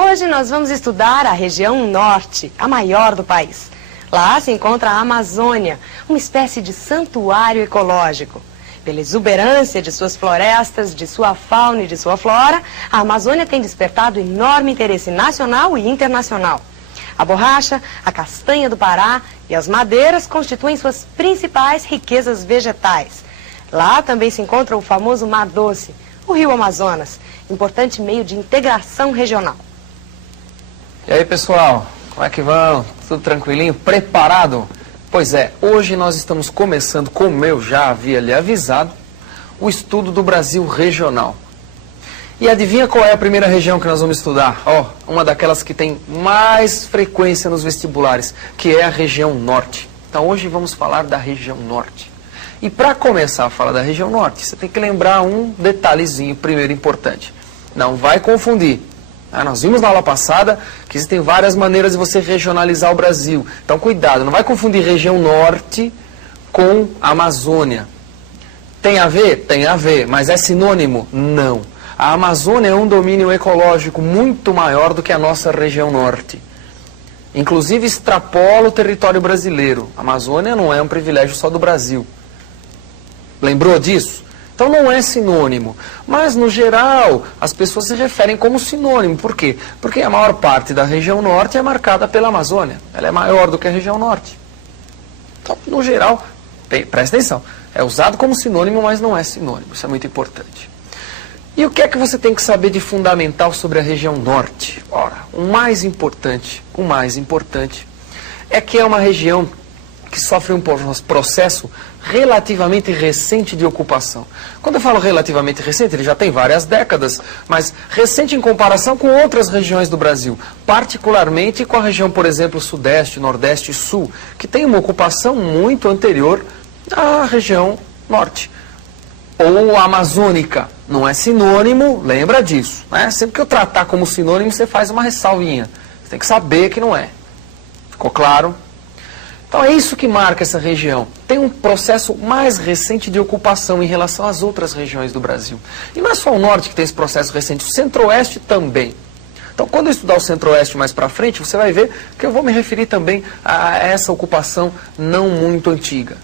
Hoje nós vamos estudar a região norte, a maior do país. Lá se encontra a Amazônia, uma espécie de santuário ecológico. Pela exuberância de suas florestas, de sua fauna e de sua flora, a Amazônia tem despertado enorme interesse nacional e internacional. A borracha, a castanha do Pará e as madeiras constituem suas principais riquezas vegetais. Lá também se encontra o famoso Mar Doce, o Rio Amazonas, importante meio de integração regional. E aí, pessoal, como é que vão? Tudo tranquilinho? Preparado? Pois é, hoje nós estamos começando, como eu já havia lhe avisado, o estudo do Brasil regional. E adivinha qual é a primeira região que nós vamos estudar? Uma daquelas que tem mais frequência nos vestibulares, que é a região norte. Então hoje vamos falar da região norte. E para começar a falar da região norte, você tem que lembrar um detalhezinho primeiro importante. Não vai confundir. Nós vimos na aula passada que existem várias maneiras de você regionalizar o Brasil. Então cuidado, não vai confundir região norte com Amazônia. Tem a ver? Tem a ver, mas é sinônimo? Não. A Amazônia é um domínio ecológico muito maior do que a nossa região norte. Inclusive extrapola o território brasileiro. A Amazônia não é um privilégio só do Brasil. Lembrou disso? Então não é sinônimo. Mas, no geral, as pessoas se referem como sinônimo. Por quê? Porque a maior parte da região norte é marcada pela Amazônia. Ela é maior do que a região norte. Então, no geral, presta atenção, é usado como sinônimo, mas não é sinônimo. Isso é muito importante. E o que é que você tem que saber de fundamental sobre a região norte? Ora, o mais importante é que é uma região que sofre um processo relativamente recente de ocupação. Quando eu falo relativamente recente, ele já tem várias décadas, mas recente em comparação com outras regiões do Brasil, particularmente com a região, por exemplo, Sudeste, Nordeste e Sul, que tem uma ocupação muito anterior à região norte. Ou amazônica, não é sinônimo, lembra disso, né? Sempre que eu tratar como sinônimo, você faz uma ressalvinha. Você tem que saber que não é. Ficou claro? Então é isso que marca essa região. Tem um processo mais recente de ocupação em relação às outras regiões do Brasil. E não é só o norte que tem esse processo recente, o centro-oeste também. Então quando eu estudar o centro-oeste mais para frente, você vai ver que eu vou me referir também a essa ocupação não muito antiga.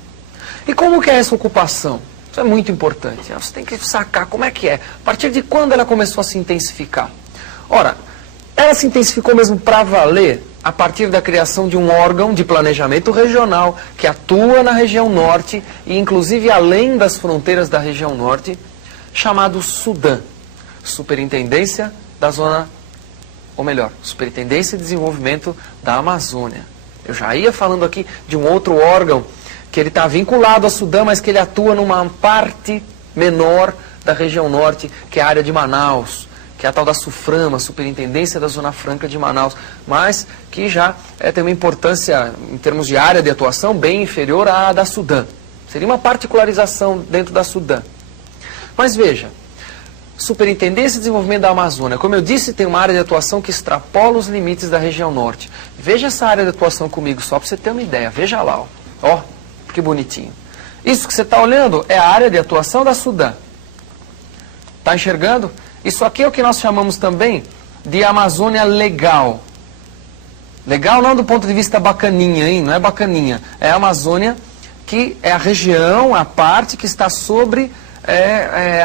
E como que é essa ocupação? Isso é muito importante. Você tem que sacar como é que é. A partir de quando ela começou a se intensificar? Ora, ela se intensificou mesmo para valer a partir da criação de um órgão de planejamento regional que atua na região norte e inclusive além das fronteiras da região norte, chamado SUDAM, Superintendência da Zona, ou melhor, Superintendência de Desenvolvimento da Amazônia. Eu já ia falando aqui de um outro órgão que ele está vinculado ao SUDAM, mas que ele atua numa parte menor da região norte, que é a área de Manaus, que é a tal da SUFRAMA, Superintendência da Zona Franca de Manaus, mas que já tem uma importância, em termos de área de atuação, bem inferior à da SUDAM. Seria uma particularização dentro da SUDAM. Mas veja, Superintendência de Desenvolvimento da Amazônia, como eu disse, tem uma área de atuação que extrapola os limites da região norte. Veja essa área de atuação comigo, só para você ter uma ideia. Veja lá, ó, que bonitinho. Isso que você está olhando é a área de atuação da SUDAM. Está enxergando? Isso aqui é o que nós chamamos também de Amazônia Legal. Legal não do ponto de vista bacaninha, hein? Não é bacaninha. É a Amazônia que é a região, a parte que está sobre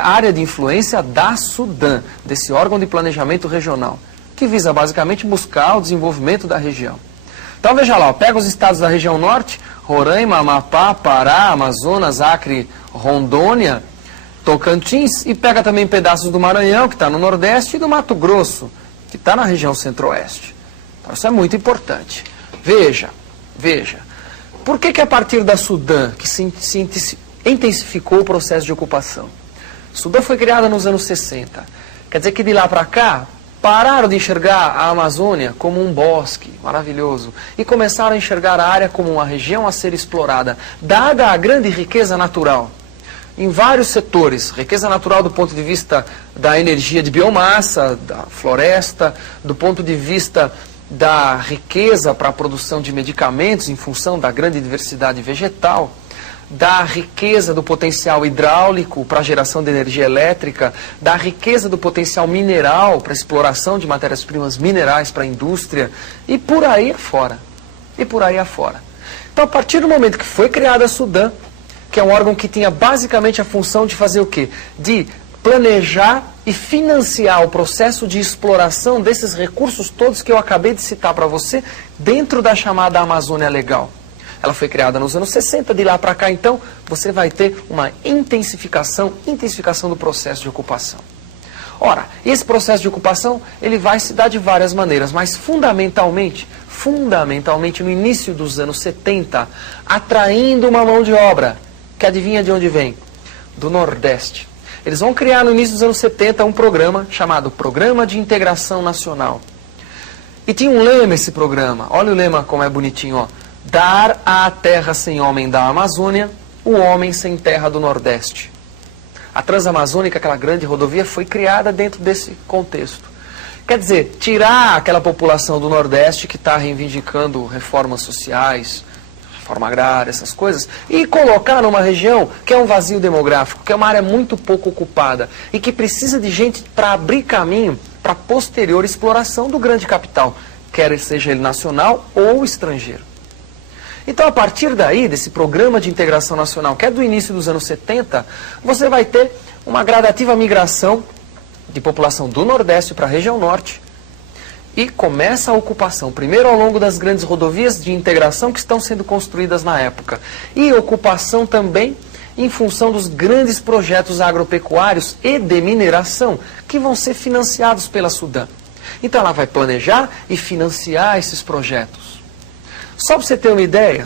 a área de influência da SUDAM, desse órgão de planejamento regional, que visa basicamente buscar o desenvolvimento da região. Então veja lá, pega os estados da região norte, Roraima, Amapá, Pará, Amazonas, Acre, Rondônia, Tocantins, e pega também pedaços do Maranhão, que está no Nordeste, e do Mato Grosso, que está na região Centro-Oeste. Então isso é muito importante. Veja, por que a partir da SUDAM que se intensificou o processo de ocupação? SUDAM foi criada nos anos 60. Quer dizer que de lá para cá, pararam de enxergar a Amazônia como um bosque maravilhoso e começaram a enxergar a área como uma região a ser explorada, dada a grande riqueza natural. Em vários setores, riqueza natural do ponto de vista da energia de biomassa, da floresta, do ponto de vista da riqueza para a produção de medicamentos em função da grande diversidade vegetal, da riqueza do potencial hidráulico para a geração de energia elétrica, da riqueza do potencial mineral para a exploração de matérias-primas minerais para a indústria e por aí afora. E por aí afora. Então, a partir do momento que foi criada a Sudam, que é um órgão que tinha basicamente a função de fazer o quê? De planejar e financiar o processo de exploração desses recursos todos que eu acabei de citar para você dentro da chamada Amazônia Legal. Ela foi criada nos anos 60, de lá para cá, então, você vai ter uma intensificação do processo de ocupação. Ora, esse processo de ocupação, ele vai se dar de várias maneiras, mas fundamentalmente no início dos anos 70, atraindo uma mão de obra, que adivinha de onde vem? Do Nordeste. Eles vão criar no início dos anos 70 um programa chamado Programa de Integração Nacional. E tinha um lema esse programa, olha o lema como é bonitinho, ó. Dar à terra sem homem da Amazônia, o homem sem terra do Nordeste. A Transamazônica, aquela grande rodovia, foi criada dentro desse contexto. Quer dizer, tirar aquela população do Nordeste que está reivindicando reformas sociais, reforma agrária, essas coisas, e colocar numa região que é um vazio demográfico, que é uma área muito pouco ocupada e que precisa de gente para abrir caminho para a posterior exploração do grande capital, quer seja ele nacional ou estrangeiro. Então, a partir daí, desse programa de integração nacional, que é do início dos anos 70, você vai ter uma gradativa migração de população do Nordeste para a região Norte e começa a ocupação, primeiro ao longo das grandes rodovias de integração que estão sendo construídas na época, e ocupação também em função dos grandes projetos agropecuários e de mineração que vão ser financiados pela Sudam. Então, ela vai planejar e financiar esses projetos. Só para você ter uma ideia,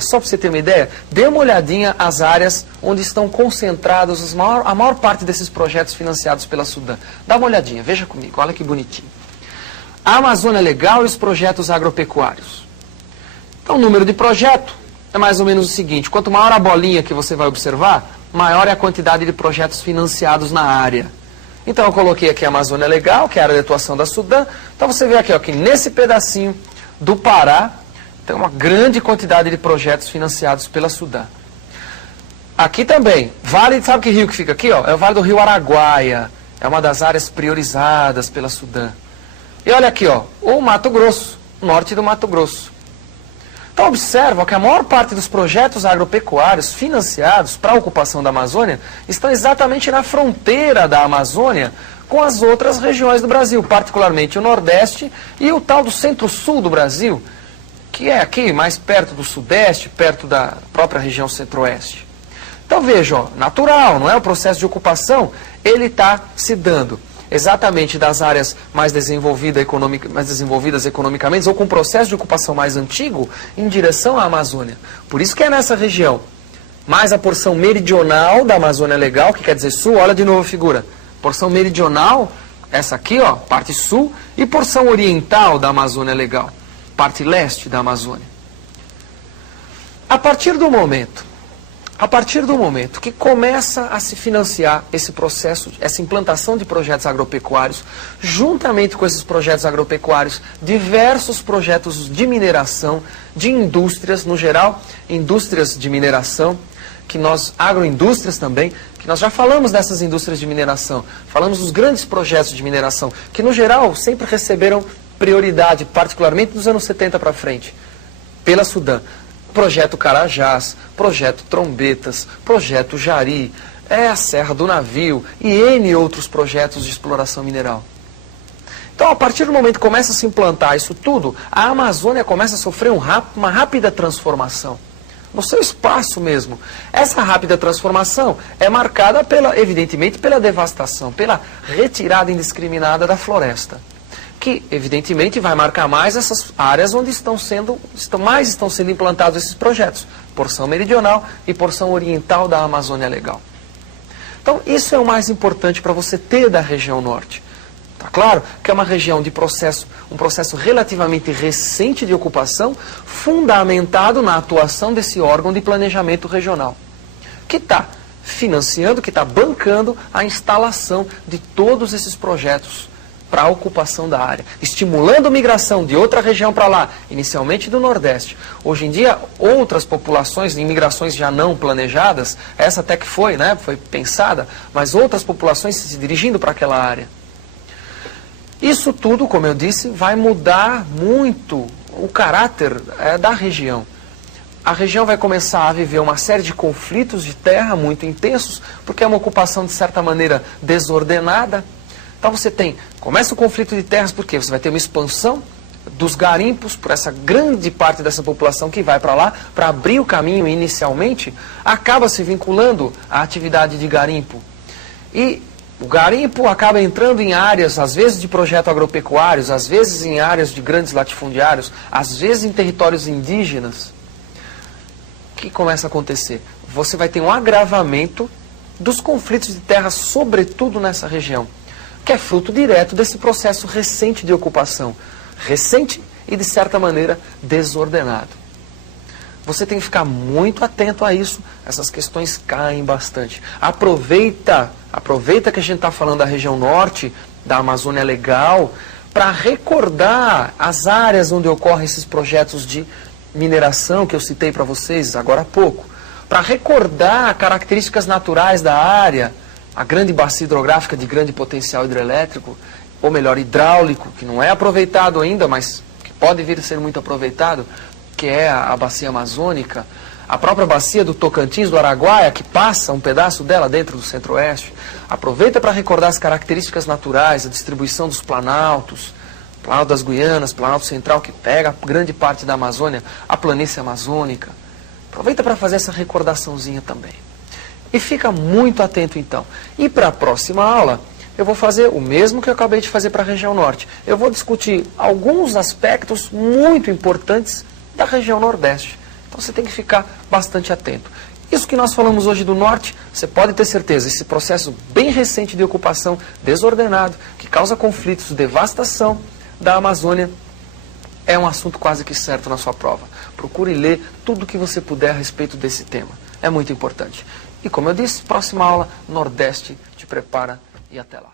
dê uma olhadinha às áreas onde estão concentrados a maior parte desses projetos financiados pela Sudam. Dá uma olhadinha, veja comigo, olha que bonitinho. A Amazônia Legal e os projetos agropecuários. Então, o número de projeto é mais ou menos o seguinte, quanto maior a bolinha que você vai observar, maior é a quantidade de projetos financiados na área. Então, eu coloquei aqui a Amazônia Legal, que é a área de atuação da Sudam. Então, você vê aqui, ó, que nesse pedacinho do Pará, tem uma grande quantidade de projetos financiados pela Sudam. Aqui também, vale, sabe que rio que fica aqui? Ó? É o Vale do Rio Araguaia. É uma das áreas priorizadas pela Sudam. E olha aqui, ó, o Mato Grosso, norte do Mato Grosso. Então observa que a maior parte dos projetos agropecuários financiados para a ocupação da Amazônia estão exatamente na fronteira da Amazônia com as outras regiões do Brasil, particularmente o Nordeste e o tal do Centro-Sul do Brasil, que é aqui mais perto do Sudeste, perto da própria região Centro-Oeste. Então veja, ó, natural, não é? O processo de ocupação, ele está se dando exatamente das áreas mais desenvolvidas economicamente, ou com um processo de ocupação mais antigo, em direção à Amazônia. Por isso que é nessa região, mais a porção meridional da Amazônia Legal, que quer dizer sul, olha de novo a figura. Porção meridional, essa aqui, ó, parte sul, e porção oriental da Amazônia Legal, parte leste da Amazônia. A partir do momento que começa a se financiar esse processo, essa implantação de projetos agropecuários, juntamente com esses projetos agropecuários, diversos projetos de mineração, de indústrias, no geral, indústrias de mineração, agroindústrias também, que nós já falamos dessas indústrias de mineração, falamos dos grandes projetos de mineração, que no geral sempre receberam prioridade, particularmente dos anos 70 para frente, pela Sudam. Projeto Carajás, Projeto Trombetas, Projeto Jari, a Serra do Navio e N outros projetos de exploração mineral. Então, a partir do momento que começa a se implantar isso tudo, a Amazônia começa a sofrer uma rápida transformação. No seu espaço mesmo. Essa rápida transformação é marcada, evidentemente, pela devastação, pela retirada indiscriminada da floresta, que, evidentemente, vai marcar mais essas áreas onde estão sendo implantados esses projetos, porção meridional e porção oriental da Amazônia Legal. Então, isso é o mais importante para você ter da região norte. Está claro que é uma região de um processo relativamente recente de ocupação, fundamentado na atuação desse órgão de planejamento regional, que está financiando, que está bancando a instalação de todos esses projetos para a ocupação da área, estimulando a migração de outra região para lá, inicialmente do Nordeste. Hoje em dia, outras populações, imigrações já não planejadas, essa até que foi, né, foi pensada, mas outras populações se dirigindo para aquela área. Isso tudo, como eu disse, vai mudar muito o caráter da região. A região vai começar a viver uma série de conflitos de terra muito intensos, porque é uma ocupação, de certa maneira, desordenada. Então você começa o conflito de terras, porque você vai ter uma expansão dos garimpos por essa grande parte dessa população que vai para lá, para abrir o caminho inicialmente, acaba se vinculando à atividade de garimpo. E o garimpo acaba entrando em áreas, às vezes de projetos agropecuários, às vezes em áreas de grandes latifundiários, às vezes em territórios indígenas. O que começa a acontecer? Você vai ter um agravamento dos conflitos de terra, sobretudo nessa região, que é fruto direto desse processo recente de ocupação. Recente e, de certa maneira, desordenado. Você tem que ficar muito atento a isso, essas questões caem bastante. Aproveita que a gente está falando da região norte, da Amazônia Legal, para recordar as áreas onde ocorrem esses projetos de mineração que eu citei para vocês agora há pouco. Para recordar características naturais da área, a grande bacia hidrográfica de grande potencial hidrelétrico, ou melhor, hidráulico, que não é aproveitado ainda, mas que pode vir a ser muito aproveitado, que é a bacia amazônica, a própria bacia do Tocantins, do Araguaia, que passa um pedaço dela dentro do centro-oeste. Aproveita para recordar as características naturais, a distribuição dos planaltos, Planalto das Guianas, Planalto Central, que pega grande parte da Amazônia, a planície amazônica. Aproveita para fazer essa recordaçãozinha também. E fica muito atento então. E para a próxima aula, eu vou fazer o mesmo que eu acabei de fazer para a região norte. Eu vou discutir alguns aspectos muito importantes da região nordeste. Então você tem que ficar bastante atento. Isso que nós falamos hoje do norte, você pode ter certeza, esse processo bem recente de ocupação desordenado, que causa conflitos, devastação da Amazônia, é um assunto quase que certo na sua prova. Procure ler tudo o que você puder a respeito desse tema. É muito importante. E como eu disse, próxima aula, Nordeste te prepara e até lá.